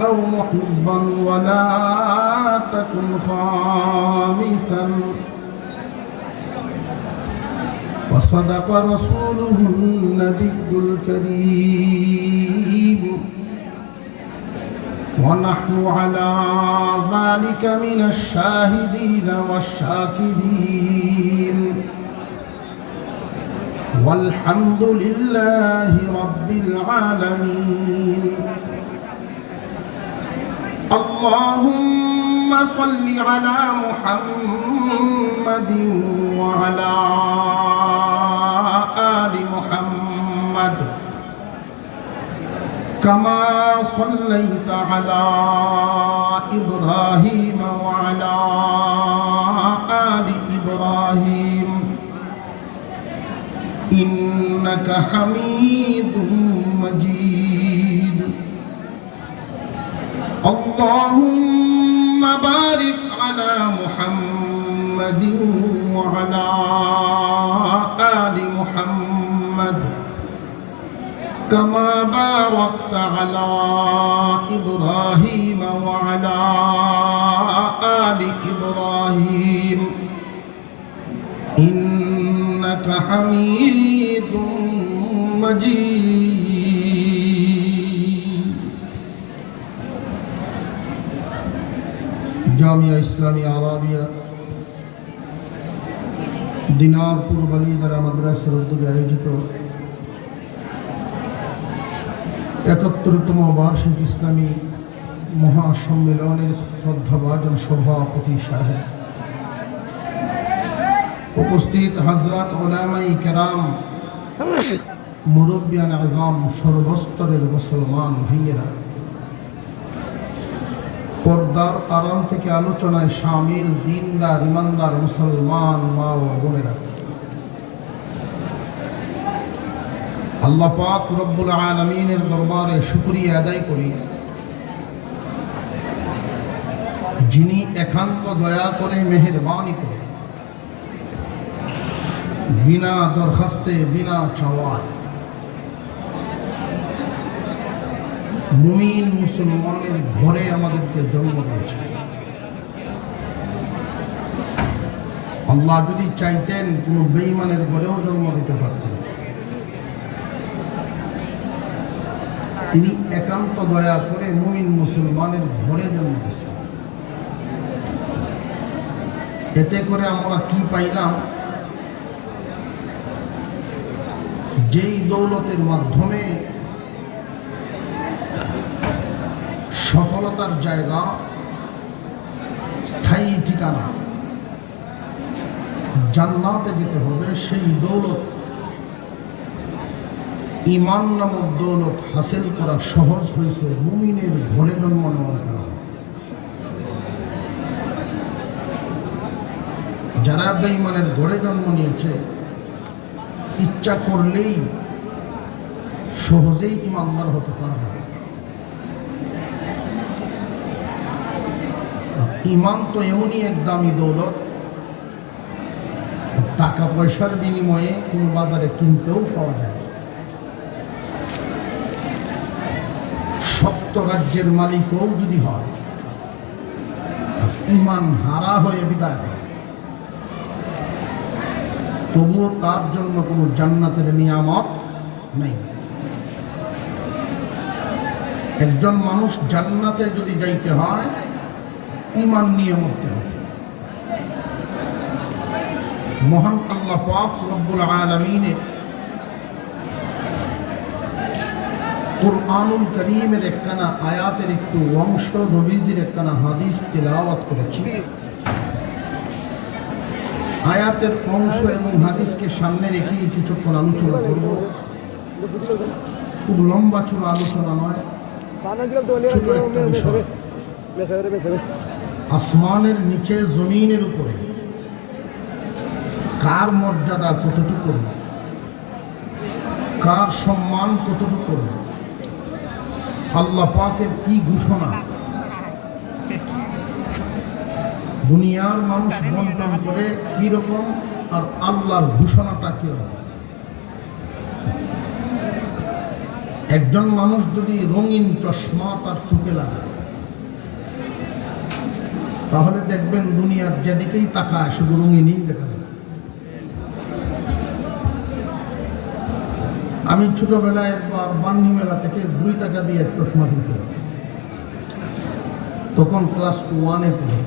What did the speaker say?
أو محبا ولا تكن خامسا وصدق رسوله النبي الكريم ونحن على ذلك من الشاهدين والشاكرين والحمد لله رب العالمين اللهم صل على محمد وعلى آل محمد كما صليت على إبراهيم وعلى آل إبراهيم إنك حميد مجيد اللهم بارك على محمد وعلى آل محمد كما باركت على إبراهيم وعلى آل إبراهيم إنك حميد مجيد Jamia Islamia Arabia Dinarpur বালিদারা মাদ্রাসার উদ্যোগে আয়োজিত ৭১তম বার্ষিক ইসলামী মহাসম্মেলনের শ্রদ্ধাভাজন সভাপতি সাহেব, উপস্থিত হযরত উলামায়ে কেরাম, মুরব্বিয়ান আযম, সর্বস্তরের মুসলমান ভাইয়েরা, পর্দার আড়াল থেকে আলোচনায় শামিল দিনদার ইমানদার মুসলমান মা ও বোনেরা, আল্লাহ পাক রব্বুল আলামিনের দরবারে শুকরিয়া আদায় করি, যিনি একান্ত দয়া করে মেহেরবানি করে বিনা দরখাস্তে বিনা চাওয়ায় মুমিন মুসলমানের ঘরে আমাদেরকে জন্ম দিয়েছে। আল্লাহ যদি চাইতেন কোনো বেঈমানের ঘরেও জন্ম দিতে পারতেন। তিনি একান্ত দয়া করে মুমিন মুসলমানের ঘরে জন্ম দিয়েছেন। এতে করে আমরা কি পাইলাম? যেই দৌলতের মাধ্যমে সফলতার জায়গা, স্থায়ী ঠিকানা জান্নাতে যেতে হবে, সেই দৌলত, ঈমান নামক দৌলত হাসিল করা সহজ হয়েছে মুমিনের ঘরে জন্ম নেওয়ার কারণে। যারা বেঈমানের ঘরে জন্ম নিয়েছে, ইচ্ছা করলেই সহজেই ঈমানদার হতে পারবে। ঈমান তো এমনই এক দামি দৌলত, টাকা পয়সার বিনিময়ে কোনো বাজারে কিনতেও পাওয়া যায়। সপ্ত রাজ্যের মালিকও যদি হয়, ঈমান হারা হয়ে বিদায় হয়, তবুও তার জন্য কোনো জান্নাতের নিয়ামত নেই। একজন মানুষ জান্নাতে যদি যাইতে হয়, ঈমান নিয়ে মরতে হবে। মহান আল্লাহ পাক রব্বুল আলামিনের কুরআনুল কারীমের একখানা আয়াতের একটু অংশ, নবীজির একখানা হাদিস তেলাওয়াত করেছি। আয়াতের অংশ এবং হাদিসকে সামনে রেখে কিছুক্ষণ আলোচনা করব। খুব লম্বা চূড়া আলোচনা নয়, ছোট একটা বিষয়। আসমানের নিচে জমিনের উপরে কার মর্যাদা কতটুকু, কার সম্মান কতটুকু, আল্লাহ পাকের কি ঘোষণা, দুনিয়ার মানুষ বন্টন করে কিরকম, আর আল্লাহর ঘোষণাটা কিরকম। একজন মানুষ যদি রঙিন চশমা তার চোখে লাগায়, তাহলে দেখবেন দুনিয়ার যেদিকেই তাকায় শুধু রঙিনই দেখা যায়। আমি ছোটবেলায় একবার বান্নি মেলা থেকে 2 টাকা দিয়ে এক চশমা কিনছিলাম, তখন ক্লাস 1-এ পড়ি।